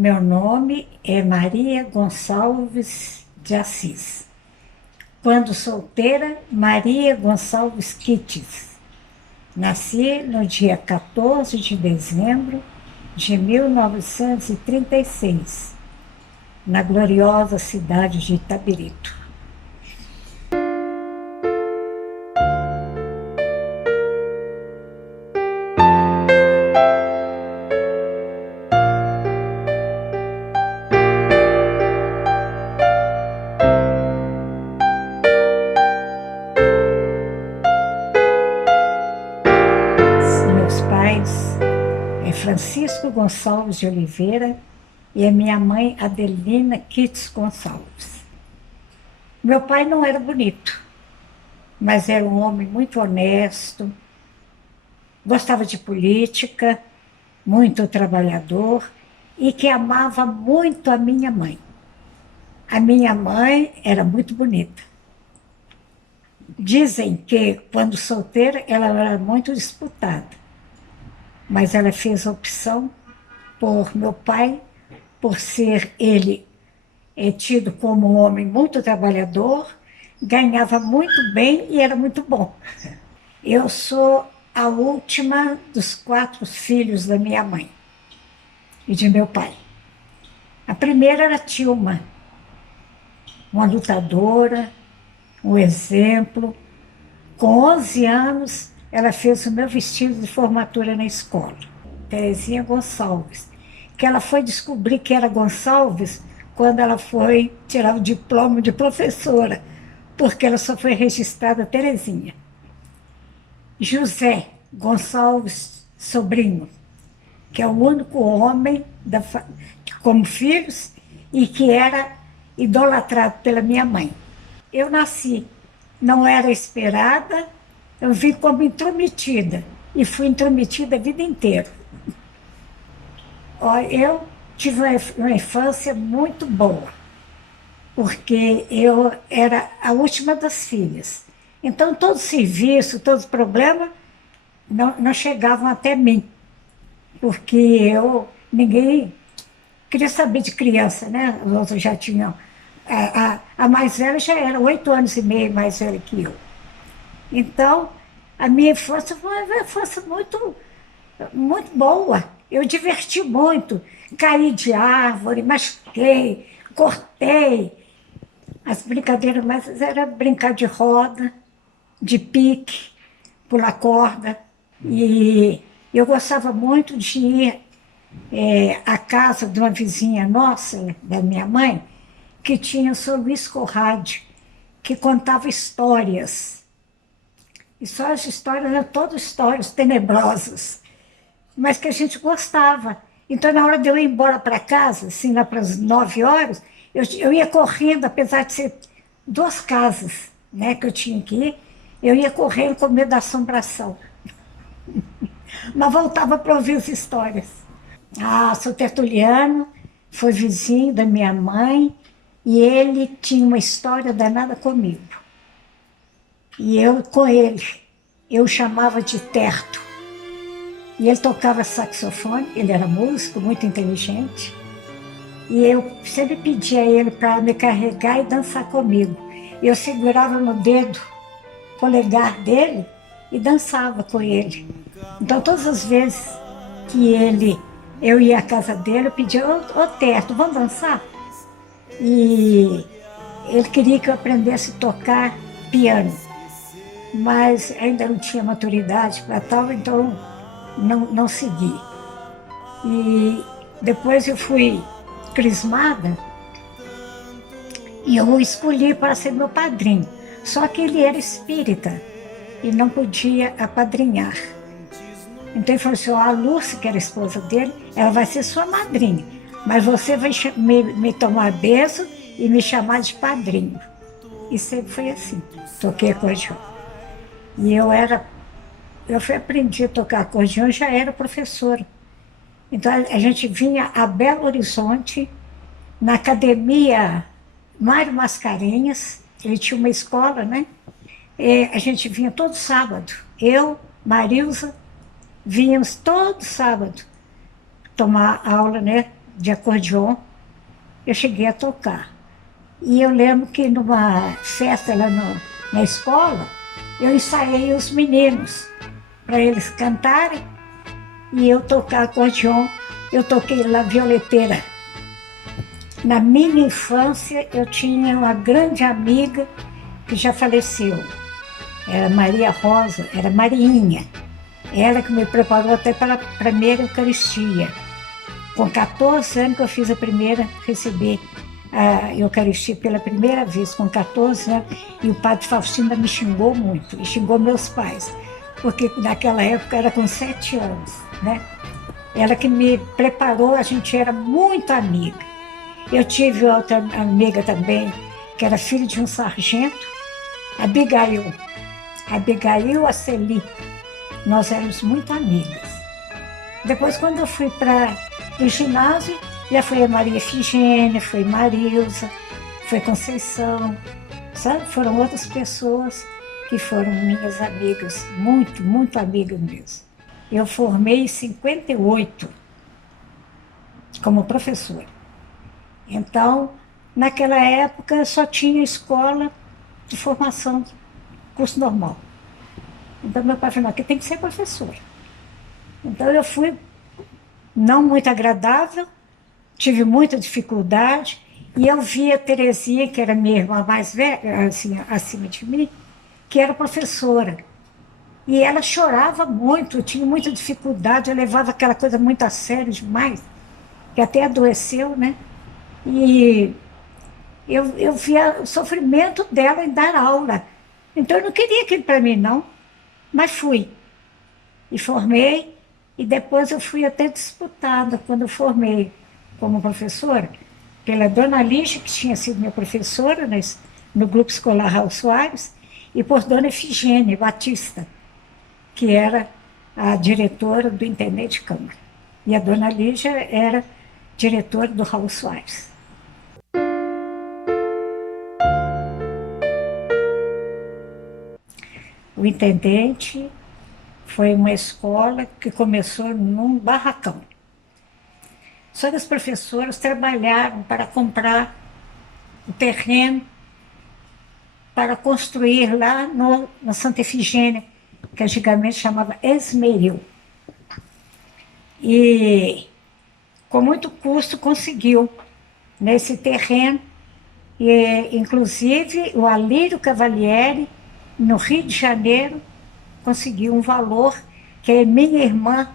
Meu nome é Maria Gonçalves de Assis. Quando solteira, Maria Gonçalves Kites. Nasci no dia 14 de dezembro de 1936, na gloriosa cidade de Itabirito. Meus pais é Francisco Gonçalves de Oliveira e a minha mãe Adelina Kites Gonçalves. Meu pai não era bonito, mas era um homem muito honesto, gostava de política, muito trabalhador e que amava muito a minha mãe. A minha mãe era muito bonita. Dizem que, quando solteira, ela era muito disputada, mas ela fez a opção por meu pai, por ser ele tido como um homem muito trabalhador, ganhava muito bem e era muito bom. Eu sou a última dos 4 filhos da minha mãe e de meu pai. A primeira era Tilma, uma lutadora, um exemplo. Com 11 anos, ela fez o meu vestido de formatura na escola, Terezinha Gonçalves, que ela foi descobrir que era Gonçalves quando ela foi tirar o diploma de professora, porque ela só foi registrada Terezinha. José Gonçalves Sobrinho, que é o único homem como filhos e que era idolatrado pela minha mãe. Eu nasci, não era esperada, eu vim como intrometida e fui intrometida a vida inteira. Eu tive uma infância muito boa, porque eu era a última das filhas. Então, todo serviço, todo problema não chegavam até mim, porque ninguém queria saber de criança, né? Os outros já tinham. A mais velha já era 8 anos e meio mais velha que eu. Então, a minha infância foi uma infância muito, muito boa. Eu diverti muito, caí de árvore, machuquei, cortei. As brincadeiras mais era brincar de roda, de pique, pular corda. E eu gostava muito de ir à casa de uma vizinha nossa, da minha mãe, que tinha o São Luís Conrad, que contava histórias. E só as histórias eram todas histórias tenebrosas, mas que a gente gostava. Então, na hora de eu ir embora para casa, assim, lá para as 9 horas, eu ia correndo, apesar de ser 2 casas, né, que eu tinha que ir, eu ia correndo com medo da assombração. Mas voltava para ouvir as histórias. Ah, seu Tertuliano foi vizinho da minha mãe e ele tinha uma história danada comigo. E eu com ele, eu chamava de Terto. E ele tocava saxofone, ele era músico, muito inteligente. E eu sempre pedia a ele para me carregar e dançar comigo. Eu segurava no dedo polegar dele e dançava com ele. Então, todas as vezes que eu ia à casa dele, eu pedia, ô Terto, vamos dançar? E ele queria que eu aprendesse a tocar piano, mas ainda não tinha maturidade para tal, então não segui. E depois eu fui crismada e eu o escolhi para ser meu padrinho. Só que ele era espírita e não podia apadrinhar. Então ele falou assim, a Lúcia, que era a esposa dele, ela vai ser sua madrinha, mas você vai me tomar beijo e me chamar de padrinho. E sempre foi assim, toquei acordeão. E aprendi a tocar acordeão, já era professora. Então a gente vinha a Belo Horizonte, na academia Mário Mascarenhas, ele tinha uma escola, né? E a gente vinha todo sábado, eu, Marilza, vínhamos todo sábado tomar aula, né, de acordeon, eu cheguei a tocar. E eu lembro que numa festa lá na escola, eu ensaiei os meninos para eles cantarem e eu tocar acordeon. Eu toquei lá violeteira. Na minha infância, eu tinha uma grande amiga que já faleceu. Era Maria Rosa, era Mariinha. Ela que me preparou até para a primeira Eucaristia. Com 14 anos que eu fiz a primeira, receber a Eucaristia pela primeira vez, com 14 anos. E o padre Faustino me xingou muito, e xingou meus pais, porque naquela época era com 7 anos, né? Ela que me preparou, a gente era muito amiga. Eu tive outra amiga também, que era filha de um sargento, Abigail. Abigail Aceli. Nós éramos muito amigas. Depois, quando eu fui para o ginásio, já foi a Maria Efigênia, foi Marilza, foi Conceição, sabe? Foram outras pessoas que foram minhas amigas, muito, muito amigas mesmo. Eu formei em 58 como professora. Então, naquela época, só tinha escola de formação, curso normal. Então, meu pai falou, aqui tem que ser professora. Então, eu fui não muito agradável, tive muita dificuldade, e eu vi a Terezinha, que era minha irmã mais velha, assim, acima de mim, que era professora. E ela chorava muito, eu tinha muita dificuldade, eu levava aquela coisa muito a sério demais, que até adoeceu, né? E eu via o sofrimento dela em dar aula. Então eu não queria aquilo para mim, não, mas fui. E formei, e depois eu fui até disputada, quando eu formei como professora, pela dona Lígia, que tinha sido minha professora no grupo escolar Raul Soares, e por dona Efigênia Batista, que era a diretora do Intendente de Câmara. E a dona Lígia era diretora do Raul Soares. O Intendente foi uma escola que começou num barracão. Só que os professores trabalharam para comprar o terreno para construir lá na Santa Efigênia, que antigamente chamava Esmeril. E com muito custo conseguiu nesse terreno, e inclusive o Alírio Cavalieri, no Rio de Janeiro, conseguiu um valor que a minha irmã,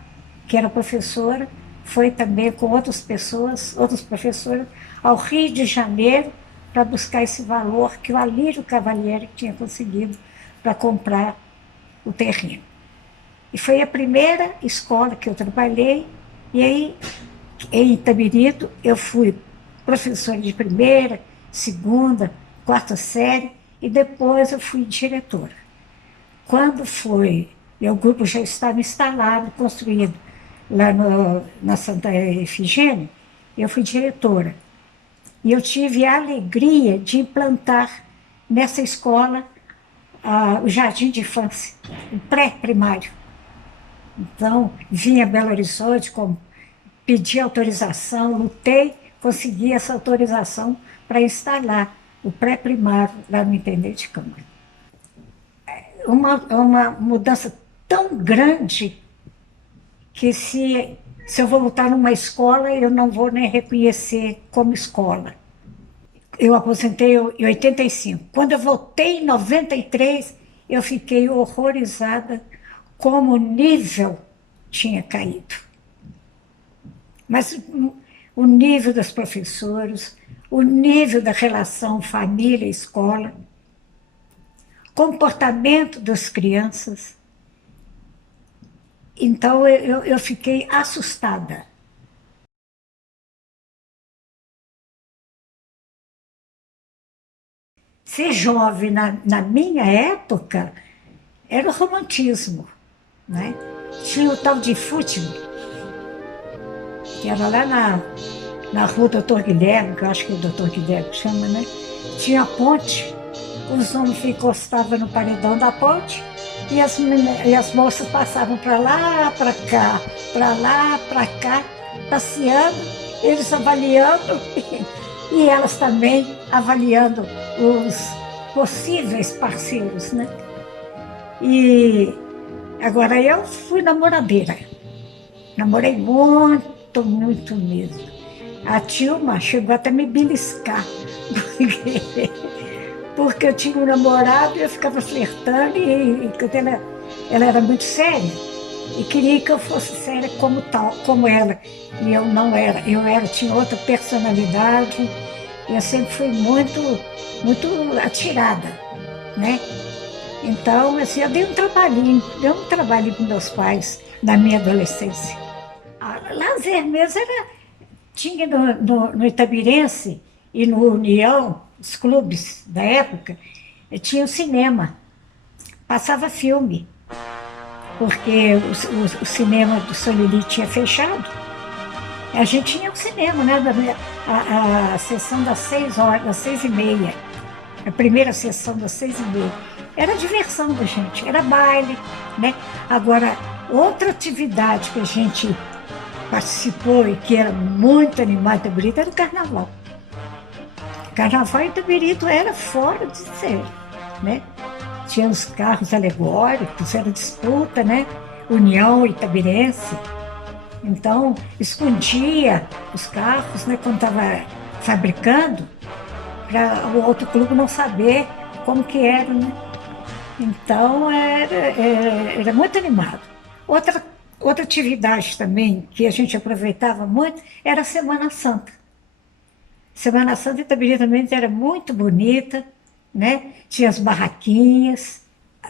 que era professora, foi também com outras pessoas, outros professores, ao Rio de Janeiro para buscar esse valor que o Alírio Cavalieri tinha conseguido para comprar o terreno. E foi a primeira escola que eu trabalhei, e aí, em Itabirito, eu fui professora de primeira, segunda, quarta série, e depois eu fui diretora. Quando foi, o grupo já estava instalado, construído lá na Santa Efigênia, eu fui diretora. E eu tive a alegria de implantar nessa escola o jardim de infância, o pré-primário. Então, vim a Belo Horizonte, pedi autorização, lutei, consegui essa autorização para instalar o pré-primário lá no Intendente de Câmara. Uma mudança tão grande que se eu voltar numa escola, eu não vou nem reconhecer como escola. Eu aposentei em 85. Quando eu voltei em 93, eu fiquei horrorizada como o nível tinha caído. Mas o nível dos professores, o nível da relação família-escola, comportamento das crianças. Então, eu fiquei assustada. Ser jovem na minha época era o romantismo, né? Tinha o tal de futebol, que era lá na rua Doutor Guilherme, que eu acho que é o Doutor Guilherme que chama, né? Tinha a ponte, os homens encostavam no paredão da ponte e as moças passavam para lá, para cá, para lá, para cá, passeando, eles avaliando e elas também avaliando os possíveis parceiros, né? E agora eu fui namoradeira. Namorei muito, muito mesmo. A Tilma chegou até me beliscar, porque eu tinha um namorado e eu ficava flertando e ela era muito séria e queria que eu fosse séria como tal, como ela. E eu não era. Tinha outra personalidade. Eu sempre fui muito, muito atirada, né? Então, assim, eu dei um trabalhinho com meus pais na minha adolescência. Lazer mesmo tinha no Itabirense e no União, os clubes da época, tinha o cinema, passava filme, porque o cinema do Solili tinha fechado. A gente tinha o cinema, né? A sessão das 6 horas, das 6h30, a primeira sessão das 6h30. Era a diversão da gente, era baile, né? Agora, outra atividade que a gente participou e que era muito animada em Itabirito era o carnaval. Carnaval em Itabirito era fora de série, né? Tinha os carros alegóricos, era disputa, né? União Itabirense. Então, escondia os carros, né, quando estava fabricando, para o outro clube não saber como que era, né? Então, era muito animado. Outra atividade também que a gente aproveitava muito era a Semana Santa. Semana Santa em Itabirito também era muito bonita, né? Tinha as barraquinhas.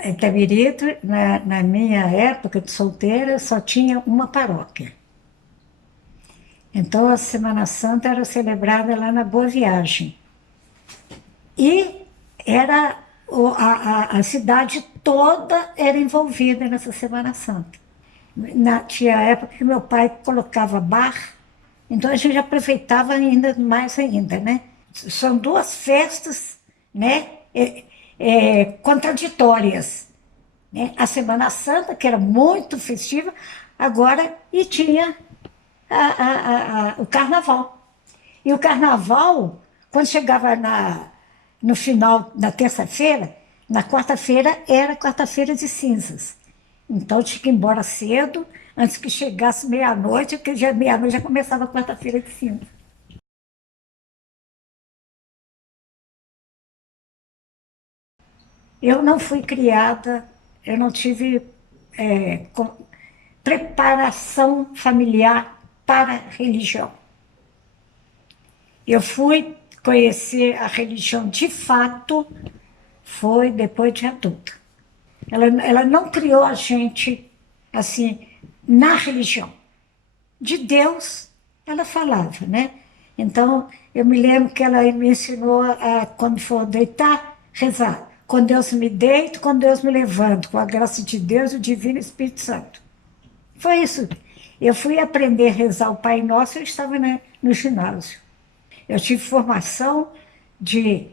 Em Itabirito, na minha época de solteira, só tinha uma paróquia. Então, a Semana Santa era celebrada lá na Boa Viagem. E a cidade toda era envolvida nessa Semana Santa. Tinha época que meu pai colocava bar, então a gente aproveitava ainda mais ainda, né? São duas festas, né, contraditórias, né? A Semana Santa, que era muito festiva, agora, e tinha o Carnaval. E o Carnaval, quando chegava no final da terça-feira, na quarta-feira era quarta-feira de cinzas. Então tinha que ir embora cedo, antes que chegasse meia-noite, porque já meia-noite já começava a quarta-feira de cinzas. Eu não fui criada, eu não tive preparação familiar para a religião. Eu fui conhecer a religião de fato, foi depois de adulta. Ela não criou a gente, assim, na religião. De Deus, ela falava, né? Então, eu me lembro que ela me ensinou quando for deitar, rezar. Com Deus me deito, com Deus me levanto, com a graça de Deus e o Divino Espírito Santo. Foi isso. Eu fui aprender a rezar o Pai Nosso, eu estava no ginásio. Eu tive formação de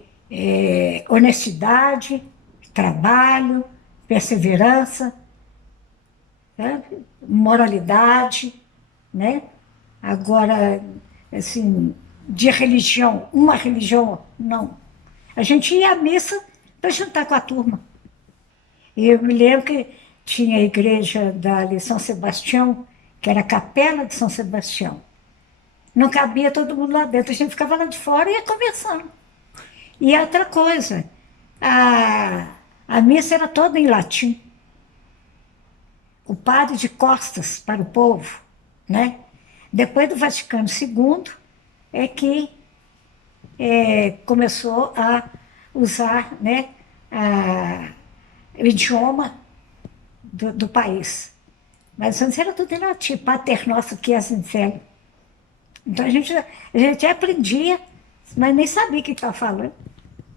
honestidade, trabalho, perseverança, né? Moralidade, né? Agora, assim, de religião, uma religião, não. A gente ia à missa para juntar com a turma. E eu me lembro que tinha a igreja de São Sebastião, que era a capela de São Sebastião. Não cabia todo mundo lá dentro, a gente ficava lá de fora e ia conversando. E outra coisa, a missa era toda em latim. O padre de costas para o povo, né? Depois do Vaticano II é que começou a usar, né, o idioma do país. Mas antes era tudo em latim, Pater Nosso que és no céu. Então a gente aprendia, mas nem sabia o que estava falando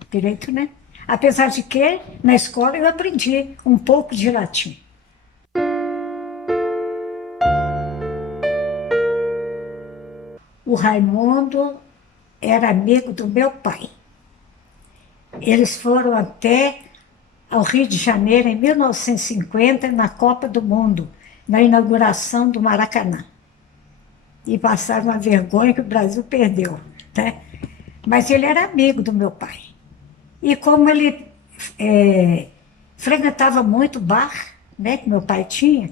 direito, né? Apesar de que, na escola, eu aprendi um pouco de latim. O Raimundo era amigo do meu pai. Eles foram até ao Rio de Janeiro em 1950, na Copa do Mundo, na inauguração do Maracanã. e passaram uma vergonha que o Brasil perdeu, né? Mas ele era amigo do meu pai. E como ele frequentava muito bar, né, que meu pai tinha,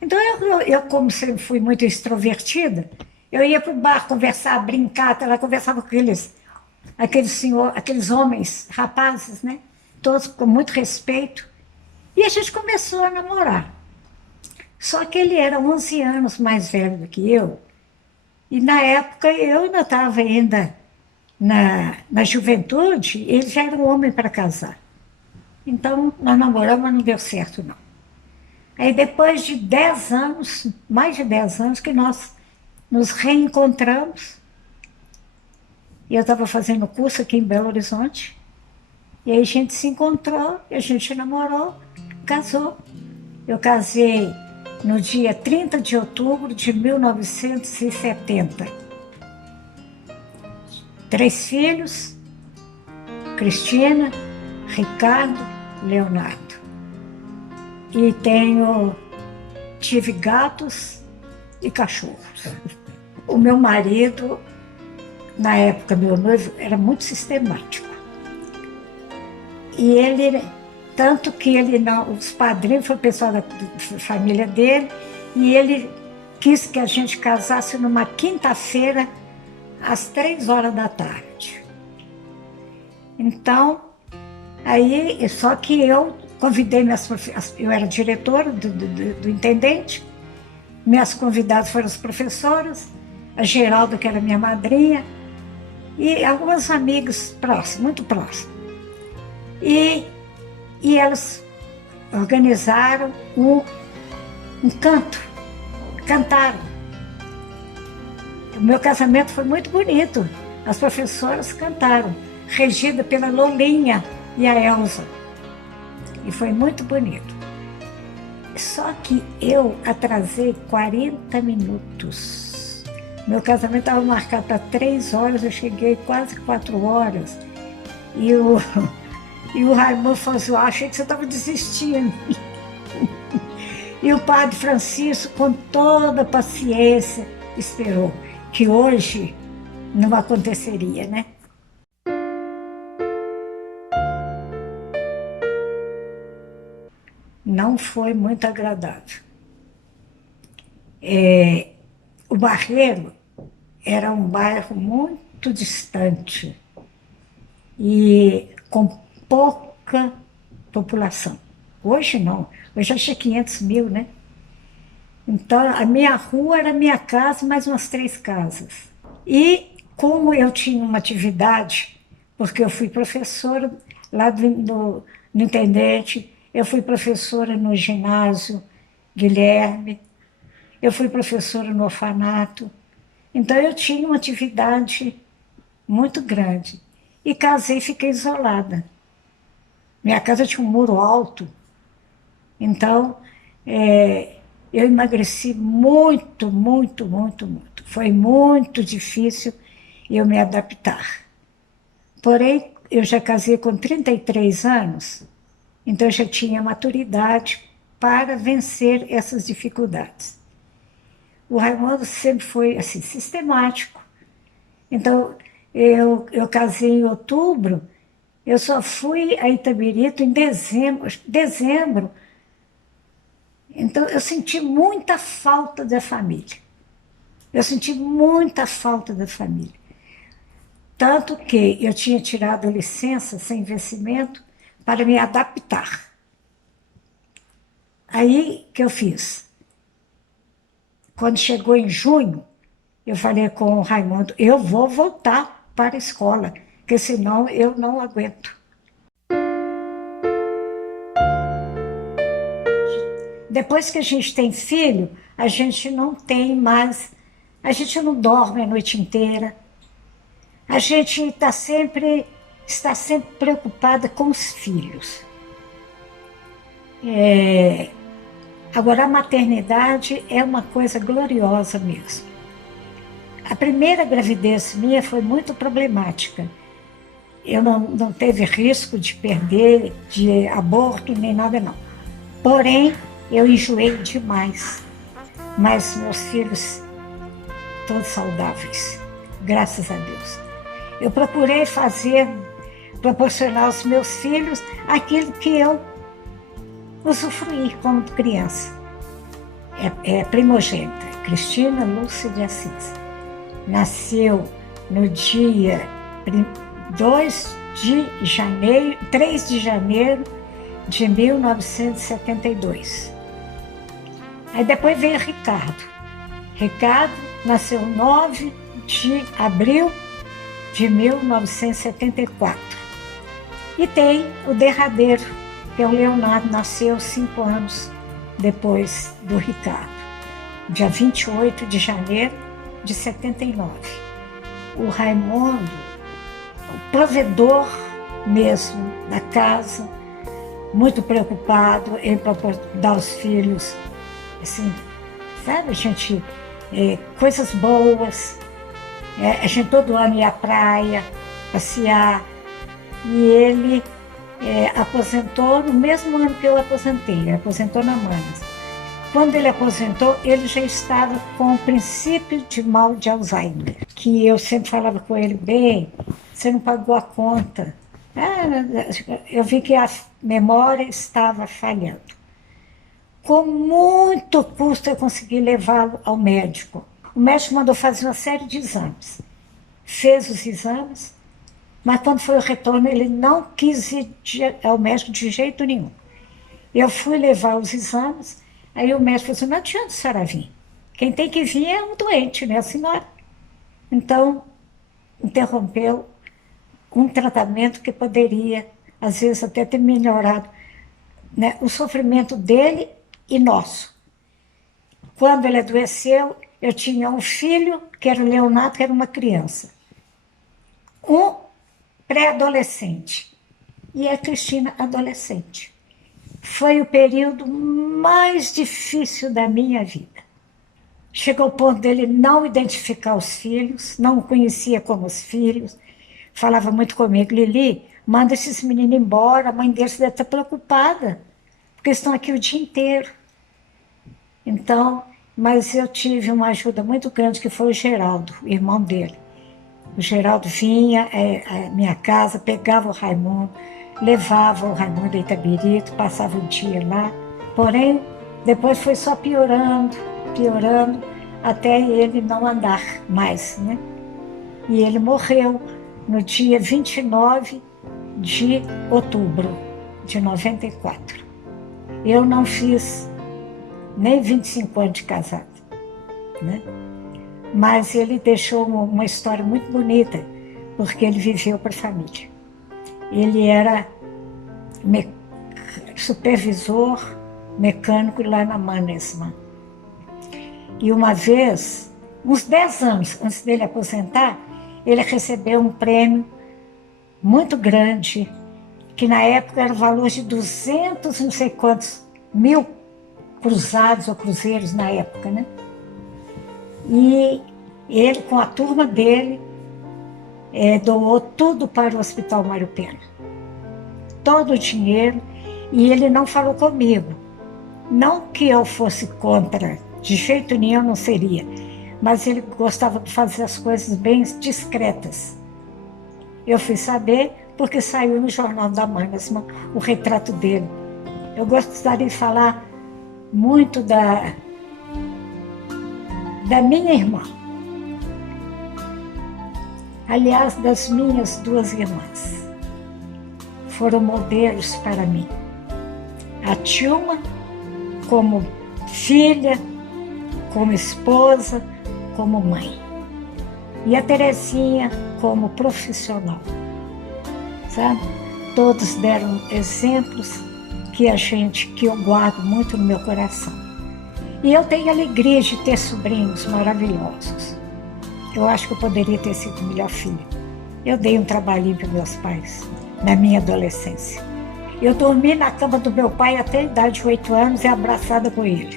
então eu, como sempre fui muito extrovertida, eu ia para o bar conversar, brincar, ela conversava com aqueles homens, rapazes, né, todos com muito respeito, e a gente começou a namorar. Só que ele era 11 anos mais velho do que eu, e na época eu ainda estava na juventude, ele já era um homem para casar. Então, nós namoramos, mas não deu certo, não. Aí, depois de 10 anos, mais de 10 anos, que nós nos reencontramos, e eu estava fazendo curso aqui em Belo Horizonte, e aí a gente se encontrou, a gente namorou, casou. Eu casei no dia 30 de outubro de 1970. 3 filhos, Cristina, Ricardo, Leonardo. E tive gatos e cachorros. O meu marido, na época, meu noivo, era muito sistemático. E ele, tanto que ele não, os padrinhos foi o pessoal da família dele, e ele quis que a gente casasse numa quinta-feira, às 3 horas da tarde. Então, aí, só que eu convidei eu era diretora do intendente, minhas convidadas foram as professoras, a Geralda, que era minha madrinha, e algumas amigas próximas, muito próximas. E elas organizaram um canto, cantaram. O meu casamento foi muito bonito. As professoras cantaram, regida pela Lolinha e a Elza. E foi muito bonito. Só que eu atrasei 40 minutos. Meu casamento estava marcado para 3 horas, eu cheguei quase 4 horas. E o Raimundo falou assim: eu achei que você estava desistindo. E o padre Francisco, com toda a paciência, esperou, que hoje não aconteceria, né? Não foi muito agradável. O Barreiro era um bairro muito distante e com pouca população. Hoje não, hoje acho que 500 mil, né? Então, a minha rua era a minha casa, mais umas 3 casas. E como eu tinha uma atividade, porque eu fui professora lá no Intendente, eu fui professora no ginásio Guilherme, eu fui professora no orfanato. Então, eu tinha uma atividade muito grande. E casei e fiquei isolada. Minha casa tinha um muro alto. Então, eu emagreci muito, muito, muito, muito. Foi muito difícil eu me adaptar. Porém, eu já casei com 33 anos, então eu já tinha maturidade para vencer essas dificuldades. O Raimundo sempre foi assim, sistemático. Então, eu casei em outubro, eu só fui a Itabirito em dezembro. Então, eu senti muita falta da família. Eu senti muita falta da família. Tanto que eu tinha tirado a licença sem vencimento para me adaptar. Aí que eu fiz. Quando chegou em junho, eu falei com o Raimundo: eu vou voltar para a escola, porque senão eu não aguento. Depois que a gente tem filho, a gente não tem mais, a gente não dorme a noite inteira. A gente está sempre preocupada com os filhos. Agora, a maternidade é uma coisa gloriosa mesmo. A primeira gravidez minha foi muito problemática. Eu não teve risco de perder, de aborto, nem nada não. Porém, eu enjoei demais. Mas meus filhos todos saudáveis, graças a Deus. Eu procurei proporcionar aos meus filhos aquilo que eu usufruí como criança. É primogênita, Cristina Lúcia de Assis. Nasceu no dia 3 de janeiro de 1972. Aí depois veio Ricardo. Ricardo nasceu 9 de abril de 1974. E tem o derradeiro, que é o Leonardo, nasceu 5 anos depois do Ricardo, dia 28 de janeiro de 79. O Raimundo, o provedor mesmo da casa, muito preocupado em dar aos filhos, assim, sabe, coisas boas. A gente todo ano ia à praia, passear, e ele aposentou no mesmo ano que eu aposentei, ele aposentou na Manas. Quando ele aposentou, ele já estava com o princípio de mal de Alzheimer, que eu sempre falava com ele: bem, você não pagou a conta. Eu vi que a memória estava falhando. Com muito custo eu consegui levá-lo ao médico. O médico mandou fazer uma série de exames. Fez os exames, mas quando foi o retorno, ele não quis ir ao médico de jeito nenhum. Eu fui levar os exames, aí o médico falou assim: não adianta a senhora vir. Quem tem que vir é um doente, né, a senhora? Então, interrompeu um tratamento que poderia, às vezes, até ter melhorado, né, o sofrimento dele e nosso. Quando ele adoeceu, eu tinha um filho, que era o Leonardo, que era uma criança. Um pré-adolescente. E a Cristina, adolescente. Foi o período mais difícil da minha vida. Chegou ao ponto dele não identificar os filhos, não o conhecia como os filhos. Falava muito comigo: Lili, manda esses meninos embora, a mãe deles deve estar preocupada, porque estão aqui o dia inteiro. Então, mas eu tive uma ajuda muito grande, que foi o Geraldo, o irmão dele. O Geraldo vinha à minha casa, pegava o Raimundo, levava o Raimundo a Itabirito, passava o dia lá. Porém, depois foi só piorando, até ele não andar mais, né? E ele morreu no dia 29 de outubro de 94. Eu não fiz nem 25 anos de casado, né? Mas ele deixou uma história muito bonita, porque ele viveu para a família. Ele era supervisor mecânico lá na Mannesmann. E uma vez, uns 10 anos antes dele aposentar, ele recebeu um prêmio muito grande, que na época era o valor de 200 não sei quantos mil cruzados ou cruzeiros na época, né? E ele, com a turma dele, doou tudo para o Hospital Mário Pena. Todo o dinheiro, e ele não falou comigo. Não que eu fosse contra, de jeito nenhum não seria, mas ele gostava de fazer as coisas bem discretas. Eu fui saber porque saiu no Jornal da Mannesmann o retrato dele. Eu gostaria de falar muito da minha irmã. Aliás, das minhas 2 irmãs. Foram modelos para mim. A Tilma, como filha, como esposa, como mãe. E a Terezinha, como profissional. Sabe? Todos deram exemplos que eu guardo muito no meu coração. E eu tenho alegria de ter sobrinhos maravilhosos. Eu acho que eu poderia ter sido melhor filha. Eu dei um trabalhinho para meus pais, na minha adolescência. Eu dormi na cama do meu pai até a idade de 8 anos e abraçada com ele.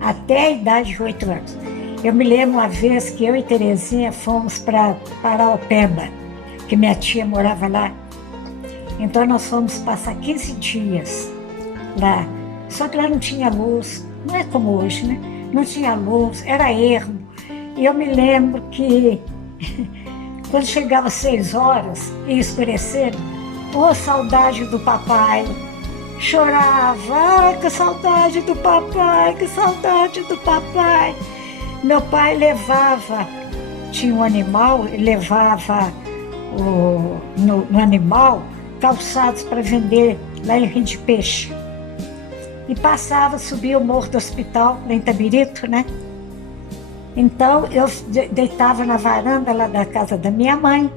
Até a idade de 8 anos. Eu me lembro uma vez que eu e Terezinha fomos para Paraopeba, que minha tia morava lá. Então nós fomos passar 15 dias lá. Só que lá não tinha luz, não é como hoje, né? não tinha luz, era ermo. E eu me lembro que quando chegava 6 horas e escurecer, oh, saudade do papai. Chorava, ai, que saudade do papai, que saudade do papai. Meu pai levava, tinha um animal, ele levava no animal calçados para vender lá em Rio de Peixe. E passava, subia o morro do hospital, lá em Itabirito, né? Então eu deitava na varanda lá da casa da minha mãe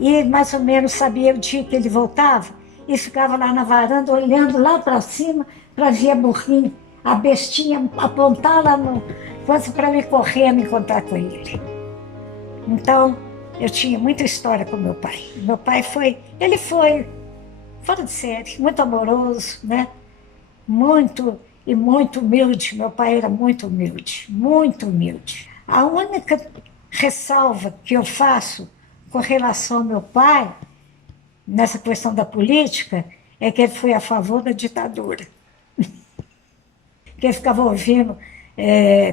e mais ou menos sabia o dia que ele voltava e ficava lá na varanda olhando lá para cima para ver a burrinha, a bestinha apontar lá no coisa para me correr, me encontrar com ele. Então eu tinha muita história com meu pai. Meu pai ele foi fora de série, muito amoroso, né? Muito e muito humilde. Meu pai era muito humilde, muito humilde. A única ressalva que eu faço com relação ao meu pai, nessa questão da política, é que ele foi a favor da ditadura. Que ele ficava ouvindo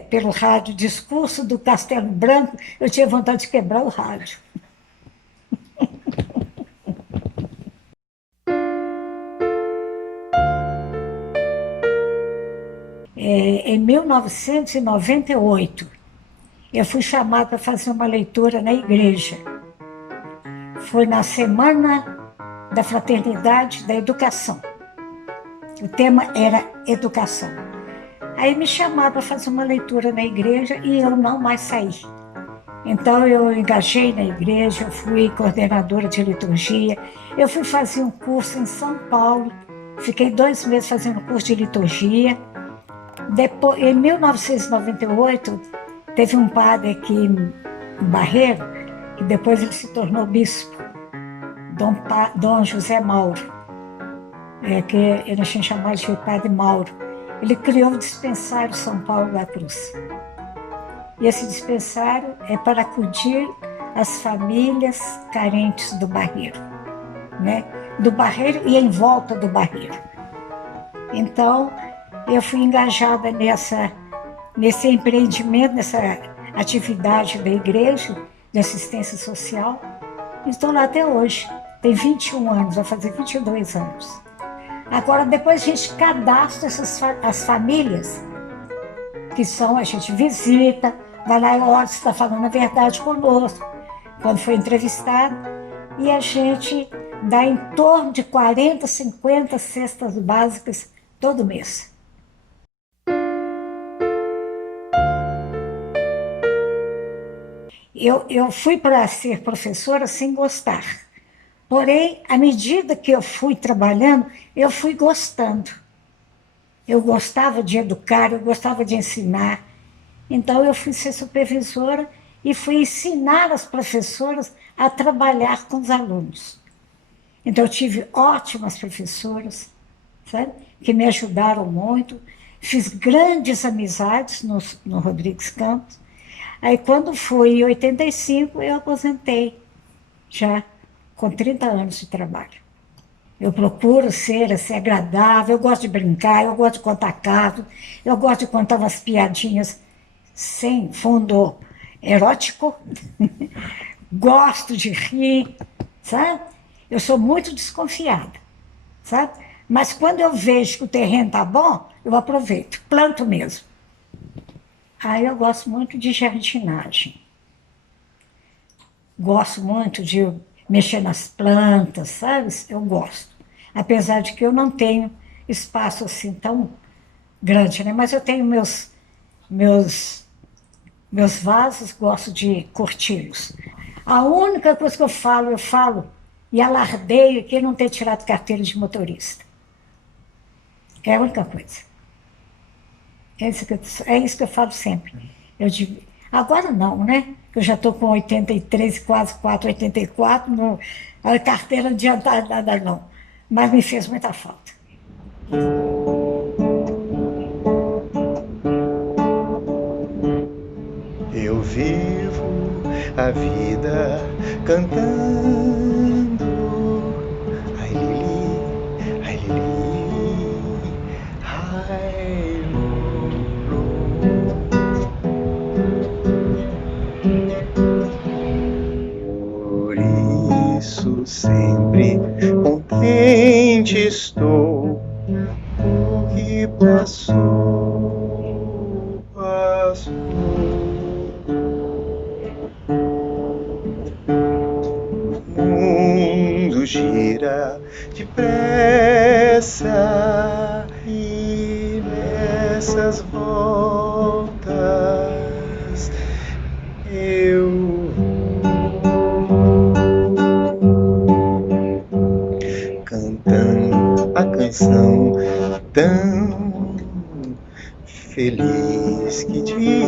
pelo rádio o discurso do Castelo Branco, eu tinha vontade de quebrar o rádio. Em 1998, eu fui chamada para fazer uma leitura na igreja. Foi na Semana da Fraternidade da Educação. O tema era educação. Aí me chamaram para fazer uma leitura na igreja e eu não mais saí. Então eu engajei na igreja, eu fui coordenadora de liturgia, eu fui fazer um curso em São Paulo, fiquei 2 meses fazendo curso de liturgia. Depois, em 1998, teve um padre aqui em Barreiro, que depois ele se tornou bispo, Dom José Mauro, que ele tinha chamado de Padre Mauro. Ele criou o dispensário São Paulo da Cruz. E esse dispensário é para acudir as famílias carentes do Barreiro, né? Do Barreiro e em volta do Barreiro. Então, eu fui engajada nesse empreendimento, nessa atividade da igreja de assistência social. Estou lá até hoje. Tem 21 anos, vai fazer 22 anos. Agora, depois a gente cadastra as famílias, que são, a gente visita, vai lá e olha se está falando a verdade conosco, quando foi entrevistado, e a gente dá em torno de 40, 50 cestas básicas todo mês. Eu fui para ser professora sem gostar. Porém, à medida que eu fui trabalhando, eu fui gostando. Eu gostava de educar, eu gostava de ensinar. Então, eu fui ser supervisora e fui ensinar as professoras a trabalhar com os alunos. Então, eu tive ótimas professoras, sabe, que me ajudaram muito. Fiz grandes amizades no Rodrigues Campos. Aí, quando foi em 85, eu aposentei, já com 30 anos de trabalho. Eu procuro ser assim, agradável, eu gosto de brincar, eu gosto de contar casos, eu gosto de contar umas piadinhas sem fundo erótico, gosto de rir, sabe? Eu sou muito desconfiada, sabe? Mas quando eu vejo que o terreno tá bom, eu aproveito, planto mesmo. Aí eu gosto muito de jardinagem. Gosto muito de mexer nas plantas, sabe? Eu gosto. Apesar de que eu não tenho espaço assim tão grande, né? Mas eu tenho meus vasos, gosto de curti-los. A única coisa que eu falo e alardeio é que não ter tirado carteira de motorista. É a única coisa. É isso que eu falo sempre. Agora não, né? Eu já estou com 83, quase 84, a carteira não adianta nada não. Mas me fez muita falta. Eu vivo a vida cantando. Ai, Lili, ai, Lili, ai, Lulu. sempre contente estou. O que passou, passou. O mundo gira depressa e nessas voltas eu cantando a canção tão feliz que diz